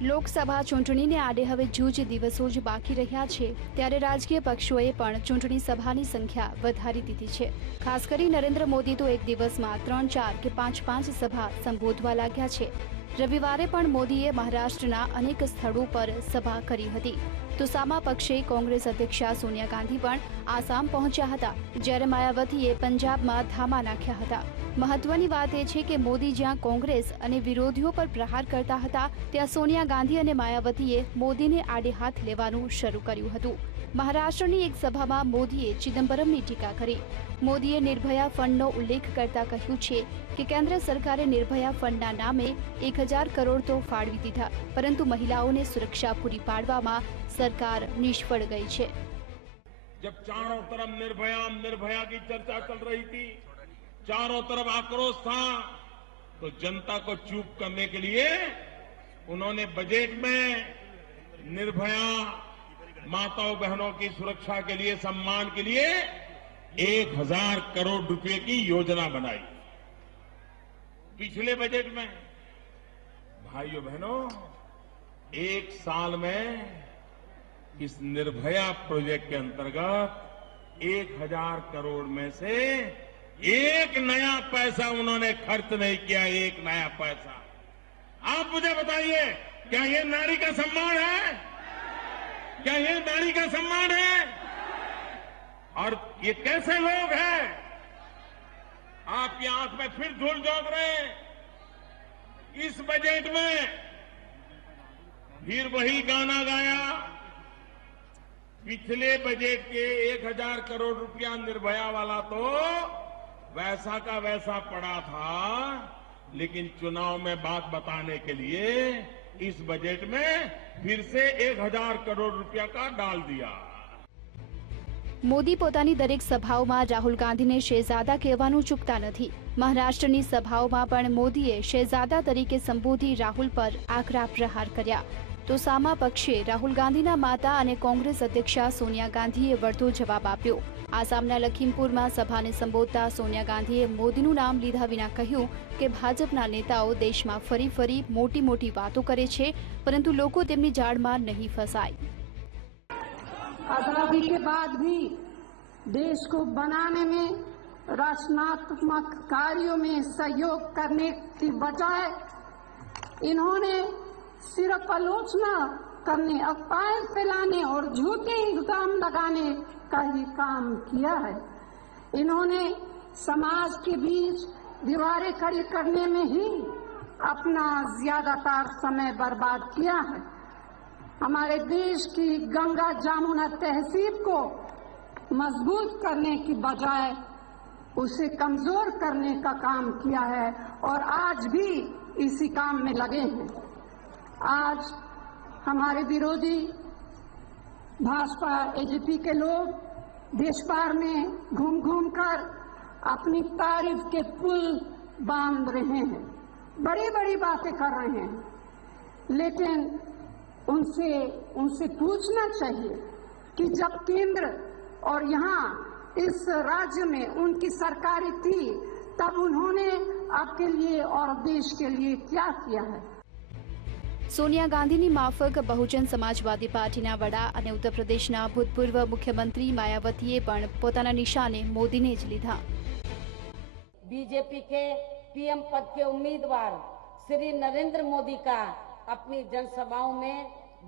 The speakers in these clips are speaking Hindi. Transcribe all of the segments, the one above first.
લોકસભા ચૂંટણીને આડે હવે જૂજ દિવસો જ બાકી રહ્યા છે ત્યારે રાજકીય પક્ષોએ પણ ચૂંટણી સભાની સંખ્યા વધારી દીધી છે। ખાસ કરી નરેન્દ્ર મોદી તો એક દિવસમાં 3, 4 કે 5 સભા સંબોધવા लाग्યા છે। રવિવારે પણ મોદીએ મહારાષ્ટ્રના અનેક સ્થળો પર સભા કરી હતી તો સામા પક્ષે કોંગ્રેસ અધ્યક્ષા સોનિયા ગાંધી પણ આસામ પહોંચ્યા હતા જ્યારે માયાવતીએ પંજાબમાં ધામા નાખ્યા હતા। મહત્વની વાત એ છે કે મોદી જ્યાં કોંગ્રેસ અને વિરોધીઓ પર પ્રહાર કરતા હતા ત્યાં સોનિયા ગાંધી અને માયાવતીએ મોદીને આડે હાથ લેવાનું શરૂ કર્યું હતું। મહારાષ્ટ્રની એક સભામાં મોદીએ ચિદમ્બરમની ટીકા કરી। મોદીએ નિર્ભયા ફંડનો ઉલ્લેખ કરતા કહ્યું છે કે કેન્દ્ર સરકારે નિર્ભયા ફંડના નામે 1000 કરોડ તો ફાળવી દીધા પરંતુ महिलाओं सुरक्षा पूरी पाड़वामां सरकार निष्फળ गई છે। जब चारों तरफ निर्भया की चर्चा चल रही थी, चारों तरफ आक्रोश था, तो जनता को चुप करने के लिए उन्होंने बजट में निर्भया माताओं बहनों की सुरक्षा के लिए, सम्मान के लिए 1000 करोड़ रुपए की योजना बनाई। पिछले बजट में भाइयों बहनों एक साल में इस निर्भया प्रोजेक्ट के अंतर्गत 1000 करोड़ में से एक नया पैसा उन्होंने खर्च नहीं किया, एक नया पैसा। आप मुझे बताइए, क्या ये नारी का सम्मान है? क्या ये नारी का सम्मान है? और ये कैसे लोग हैं? आपकी आंख में फिर धूल झोंक रहे हैं। इस बजट में फिर वही गाना गाया। पिछले बजट के 1000 करोड़ रुपया निर्भया वाला तो वैसा का वैसा पड़ा था, लेकिन चुनाव में बात बताने के लिए इस बजट में फिर से 1000 करोड़ रुपया का डाल दिया। મોદી પોતાની દરેક સભાઓમાં રાહુલ ગાંધીને શહેજાદા કહેવાનું ચૂકતા નથી। મહારાષ્ટ્રની સભાઓમાં પણ મોદીએ શહેજાદા તરીકે સંબોધી રાહુલ પર આકરા પ્રહાર કર્યા તો સામા પક્ષે રાહુલ ગાંધીના માતા અને કોંગ્રેસ અધ્યક્ષા સોનિયા ગાંધીએ વળતો જવાબ આપ્યો। આસામના લખીમપુરમાં સભાને સંબોધતા સોનિયા ગાંધીએ મોદીનું નામ લીધા વિના કહ્યું કે ભાજપના નેતાઓ દેશમાં ફરી ફરી મોટી મોટી વાતો કરે છે પરંતુ લોકો તેમની જાળમાં નહીં ફસાય। आजादी के बाद भी देश को बनाने में रचनात्मक कार्यों में सहयोग करने की बजाय इन्होंने सिर्फ आलोचना करने, अफवाहें फैलाने और झूठे इल्जाम लगाने का ही काम किया है। इन्होंने समाज के बीच दीवारें खड़ी करने में ही अपना ज्यादातर समय बर्बाद किया है। हमारे देश की गंगा जमुना तहजीब को मजबूत करने की बजाय उसे कमजोर करने का काम किया है और आज भी इसी काम में लगे हैं। आज हमारे विरोधी भाजपा एजेपी के लोग देश भर में घूम घूम कर अपनी तारीफ के पुल बांध रहे हैं, बड़ी बड़ी बातें कर रहे हैं, लेकिन उनसे पूछना चाहिए कि जब केंद्र और यहाँ इस राज्य में उनकी सरकारें थी तब उन्होंने आपके लिए और देश के लिए क्या किया है। સોનિયા ગાંધીની માફક બહુજન સમાજવાદી પાર્ટીના વડા અને ઉત્તર પ્રદેશના ભૂતપૂર્વ મુખ્યમંત્રી માયાવતીએ પણ પોતાના નિશાને મોદીને જ લીધા। बीजेपी के पीएम पद के उम्मीदवार श्री नरेंद्र मोदी का अपनी जनसभाओं में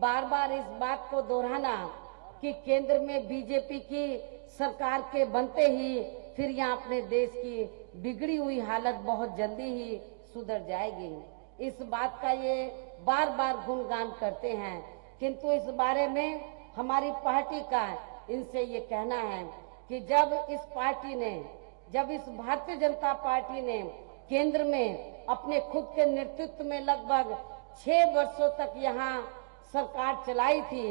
बार बार इस बात को दोहराना कि केंद्र में बीजेपी की सरकार के बनते ही फिर यहाँ अपने देश की बिगड़ी हुई हालत बहुत जल्दी ही सुधर जाएगी, इस बात का ये बार बार गुणगान करते हैं। किंतु इस बारे में हमारी पार्टी का इनसे ये कहना है कि जब इस भारतीय जनता पार्टी ने केंद्र में अपने खुद के नेतृत्व में लगभग 6 वर्षों तक यहाँ सरकार चलाई थी,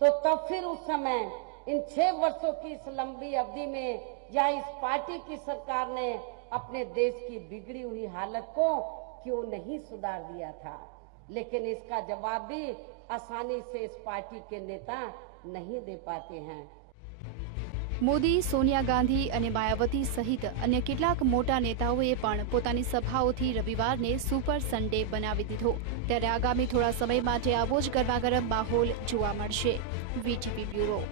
तो तब फिर उस समय इन 6 वर्षों की इस लंबी अवधि में या इस पार्टी की सरकार ने अपने देश की बिगड़ी हुई हालत को क्यों नहीं सुधार दिया था। लेकिन इसका जवाब भी आसानी से इस पार्टी के नेता नहीं दे पाते हैं। મોદી, સોનિયા ગાંધી અને માયાવતી સહિત અન્ય કેટલાક મોટા નેતાઓએ પણ પોતાની સભાઓથી રવિવારને સુપર સન્ડે બનાવી દીધો. ત્યારે આગામી થોડા સમય માટે આવો જ ગરમાગરમ માહોલ જોવા મળશે. VTV bureau.